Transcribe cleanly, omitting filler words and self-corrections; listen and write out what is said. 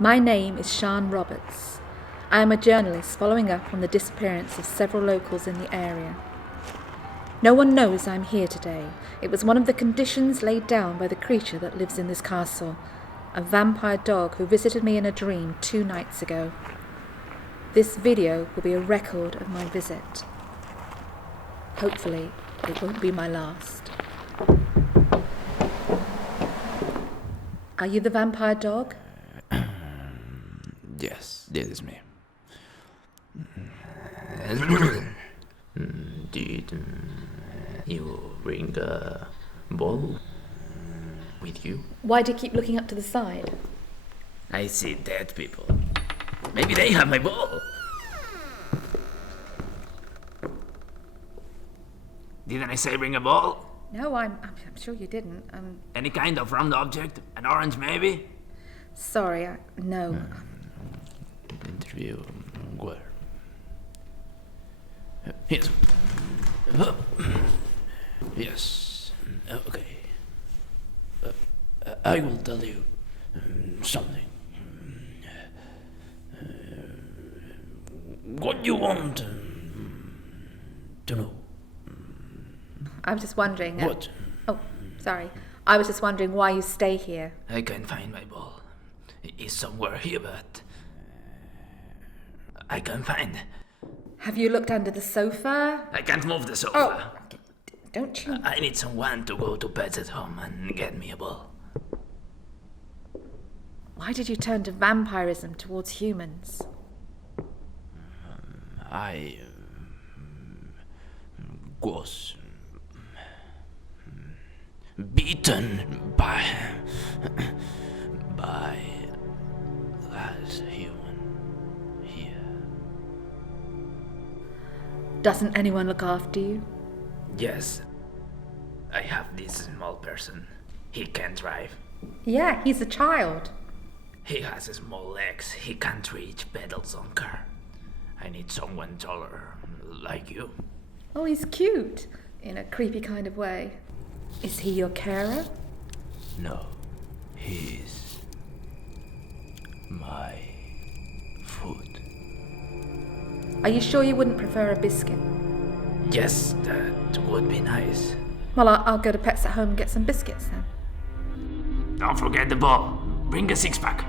My name is Sian Roberts. I am a journalist following up on the disappearance of several locals in the area. No one knows I'm here today. It was one of the conditions laid down by the creature that lives in this castle, a vampire dog who visited me in a dream 2 nights ago. This video will be a record of my visit. Hopefully, it won't be my last. Are you the vampire dog? Yes, this is me. Did you bring a ball with you? Why do you keep looking up to the side? I see dead people. Maybe they have my ball. Didn't I say bring a ball? No, I'm sure you didn't. Any kind of round object? An orange maybe? Sorry, no. Interview where? Yes. Yes. Okay. I will tell you something. What you want to know? I was just wondering... What? Oh, sorry. I was just wondering why you stay here. I can't find my ball. It's somewhere here, but... I can't find. Have you looked under the sofa? I can't move the sofa. Oh, don't you... I need someone to go to bed at home and get me a ball. Why did you turn to vampirism towards humans? I was beaten by as human here. Doesn't anyone look after you? Yes, I have this small person. He can't drive. Yeah, he's a child. He has small legs. He can't reach pedals on car. I need someone taller, like you. Oh, he's cute, in a creepy kind of way. Is he your carer? No, he's my food. Are you sure you wouldn't prefer a biscuit? Yes, that would be nice. Well, I'll go to Pets at Home and get some biscuits then. Don't forget the ball. Bring a 6-pack.